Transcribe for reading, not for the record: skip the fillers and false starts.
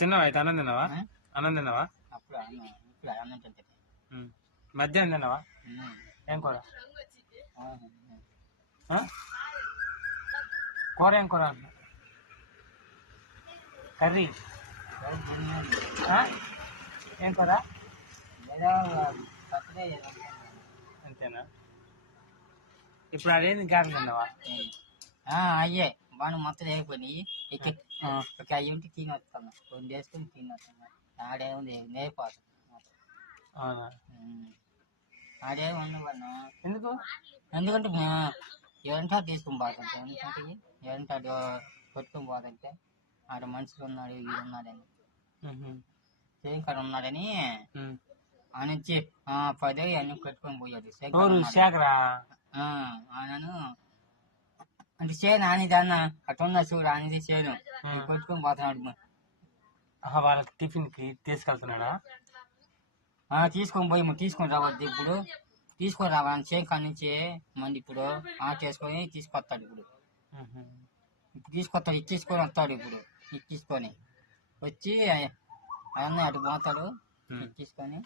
తిన్నావా అయితే? అన్నం తిన్నావా? అన్నం తిన్నావా? అప్పుడు అన్నం తింటే మధ్యాహ్నం తిన్నావా? ఏం కూర? కూర ఏం కూర? కర్రీ ఏం కూర? అంతేనా? ఇప్పుడు అదేంది గారెలు తిన్నావా? అయ్యే బాగా మొత్తం అయిపోయినాయి. ఒక అయ్యింటి తిని వస్తాను, 2 వేసుకుని తిని వస్తాను. ఆడేముంది నేర్పోతాను. ఆడే ఉండవన్నా. ఎందుకంటే ఎవరంటే తీసుకుని పోతాం. ఎందుకంటే ఎవరంటే అది కొట్టుకొని పోదంటే ఆడ మనుషులు ఉన్నాడు, వీడు ఉన్నాడని, సేమ్ కాడ ఉన్నాడని ఆ నుంచి 10 అన్ని కట్టుకొని పోయాడు. ఆయనను అంటే చేను అనేది అన్న అటున్న చూడు అనేది చేను కొట్టుకొని పోతున్నాడు. వాళ్ళకి టిఫిన్ కి తీసుకెళ్తున్నాడా? తీసుకొని రావద్దు ఇప్పుడు, తీసుకొని రావాలి చేను కాడ నుంచి మంది ఇప్పుడు చేసుకొని తీసుకొస్తాడు. ఇప్పుడు తీసుకొస్తాడు, ఇచ్చేసుకొని వస్తాడు. ఇప్పుడు ఇచ్చేసుకొని వచ్చి అవన్నీ అటు పోతాడు, ఇచ్చేసుకొని